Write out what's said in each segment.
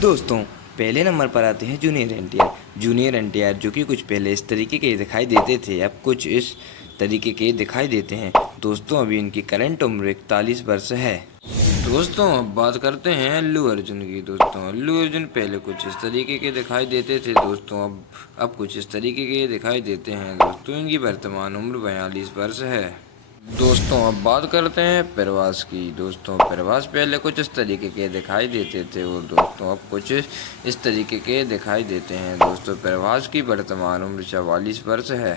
दोस्तों पहले नंबर पर आते हैं जूनियर एनटीआर जो कि कुछ पहले इस तरीके के दिखाई देते थे, अब कुछ इस तरीके के दिखाई देते हैं। दोस्तों अभी इनकी करंट उम्र 41 वर्ष है। दोस्तों अब बात करते हैं अल्लू अर्जुन की। दोस्तों अल्लू अर्जुन पहले कुछ इस तरीके के दिखाई देते थे, दोस्तों अब कुछ इस तरीके के दिखाई देते हैं। दोस्तों इनकी वर्तमान उम्र 42 वर्ष है। दोस्तों अब बात करते हैं प्रवास की। दोस्तों प्रवास पहले कुछ इस तरीके के दिखाई देते थे और दोस्तों अब कुछ इस तरीके के दिखाई देते हैं। दोस्तों प्रवास की वर्तमान उम्र 44 वर्ष है।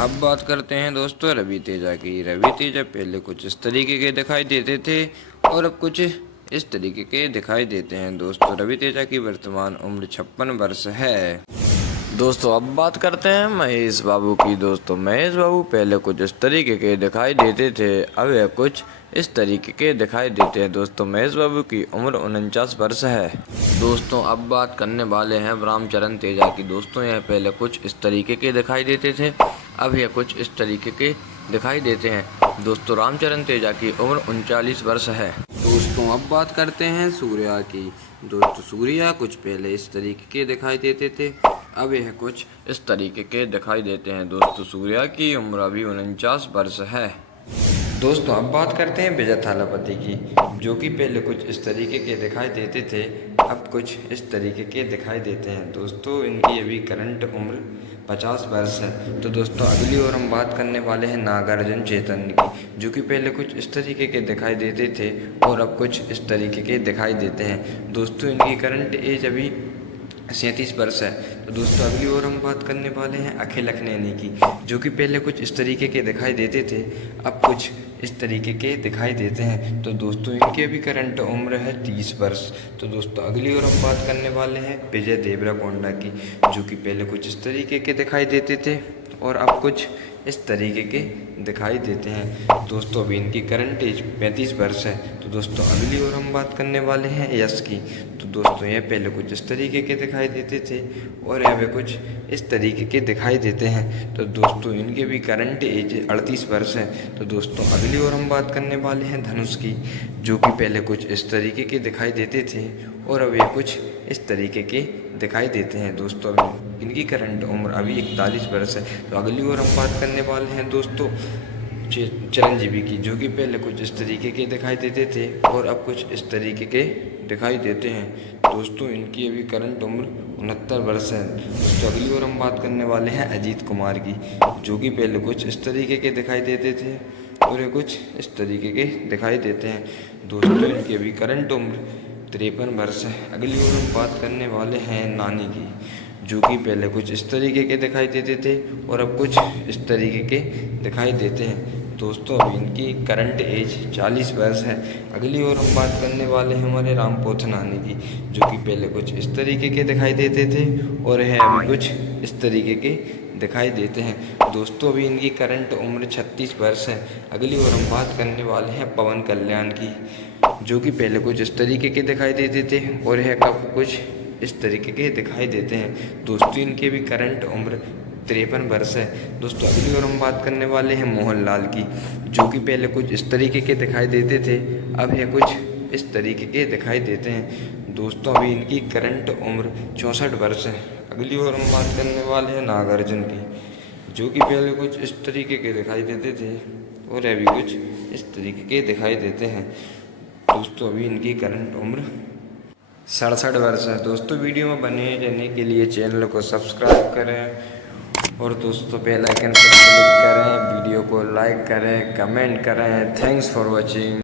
अब बात करते हैं दोस्तों रवि तेजा की। रवि तेजा पहले कुछ इस तरीके के दिखाई देते थे और अब कुछ इस तरीके के दिखाई देते हैं। दोस्तों रवि तेजा की वर्तमान उम्र 56 वर्ष है। दोस्तों अब बात करते हैं महेश बाबू की। दोस्तों महेश बाबू पहले कुछ इस तरीके के दिखाई देते थे, अब यह कुछ इस तरीके के दिखाई देते हैं। दोस्तों महेश बाबू की उम्र 49 वर्ष है। दोस्तों अब बात करने वाले हैं रामचरण तेजा की। दोस्तों यह पहले कुछ इस तरीके के दिखाई देते थे, अब यह कुछ इस तरीके के दिखाई देते हैं। दोस्तों रामचरण तेजा की उम्र 39 वर्ष है। दोस्तों अब बात करते हैं सूर्या की। दोस्तों सूर्या कुछ पहले इस तरीके के दिखाई देते थे, अब यह कुछ इस तरीके के दिखाई देते हैं। दोस्तों सूर्या की उम्र अभी 49 वर्ष है। दोस्तों अब बात करते हैं विजय थालापति की, जो कि पहले कुछ इस तरीके के दिखाई देते थे, अब कुछ इस तरीके के दिखाई देते हैं। दोस्तों इनकी अभी करंट उम्र 50 वर्ष है। तो दोस्तों अगली ओर हम बात करने वाले हैं नागार्जुन चैतन्य की, जो कि पहले कुछ इस तरीके के दिखाई देते थे और अब कुछ इस तरीके के दिखाई देते हैं। दोस्तों इनकी करंट एज अभी 37 वर्ष है। तो दोस्तों अगली ओर हम बात करने वाले हैं अखिल लखनेनी की, जो कि पहले कुछ इस तरीके के दिखाई देते थे, अब कुछ इस तरीके के दिखाई देते हैं। तो दोस्तों इनकी अभी करंट उम्र है 30 वर्ष। तो दोस्तों अगली ओर हम बात करने वाले हैं विजय देवराकोंडा की, जो कि पहले कुछ इस तरीके के दिखाई देते थे और अब कुछ इस तरीके के दिखाई देते हैं। दोस्तों अभी इनकी करंट एज 35 वर्ष है। तो दोस्तों अगली ओर हम बात करने वाले हैं यश की। तो दोस्तों यह पहले कुछ इस तरीके के दिखाई देते थे और यह कुछ इस तरीके के दिखाई देते हैं। तो दोस्तों इनके भी करंट एज 38 वर्ष है। तो दोस्तों अगली ओर हम बात करने वाले हैं धनुष की, जो कि पहले कुछ इस तरीके के दिखाई देते थे और अब ये कुछ इस तरीके के दिखाई देते हैं। दोस्तों इनकी करंट उम्र अभी 41 वर्ष है। तो अगली ओर हम बात करने वाले हैं दोस्तों चिरंजीवी की, जो कि पहले कुछ इस तरीके के दिखाई देते थे और अब कुछ इस तरीके के दिखाई देते हैं। दोस्तों इनकी अभी करंट उम्र 69 वर्ष है। दोस्तों अगली ओर हम बात करने वाले हैं अजीत कुमार की, जो कि पहले कुछ इस तरीके के दिखाई देते थे और ये कुछ इस तरीके के दिखाई देते हैं। दोस्तों इनकी अभी करंट उम्र 53 वर्ष है। अगली ओर हम बात करने वाले हैं नानी की, जो कि पहले कुछ इस तरीके के दिखाई देते थे और अब कुछ इस तरीके के दिखाई देते हैं। दोस्तों अभी इनकी करंट एज 40 वर्ष है। अगली ओर हम बात करने वाले हैं हमारे रामपोथ नानी की, जो कि पहले कुछ इस तरीके के दिखाई देते थे और है अभी कुछ इस तरीके के दिखाई देते हैं। दोस्तों अभी इनकी करंट उम्र 36 वर्ष है। अगली ओर हम बात करने वाले हैं पवन कल्याण की, जो कि पहले कुछ इस तरीके के दिखाई देते थे और है कब कुछ इस तरीके के दिखाई देते हैं। दोस्तों इनके भी करंट उम्र 53 वर्ष है। दोस्तों अगली ओर हम बात करने वाले हैं मोहनलाल की, जो कि पहले कुछ इस तरीके के दिखाई देते थे, अब है कुछ इस तरीके के दिखाई देते हैं। दोस्तों अभी इनकी करंट उम्र 64 वर्ष है। अगली ओर हम बात करने वाले हैं नागार्जुन की, जो कि पहले कुछ इस तरीके के दिखाई देते थे और अभी कुछ इस तरीके के दिखाई देते हैं। दोस्तों अभी इनकी करंट उम्र 67 वर्ष है। दोस्तों वीडियो में बने रहने के लिए चैनल को सब्सक्राइब करें और दोस्तों बेल आइकन पर क्लिक करें, वीडियो को लाइक करें, कमेंट करें। Thanks for watching.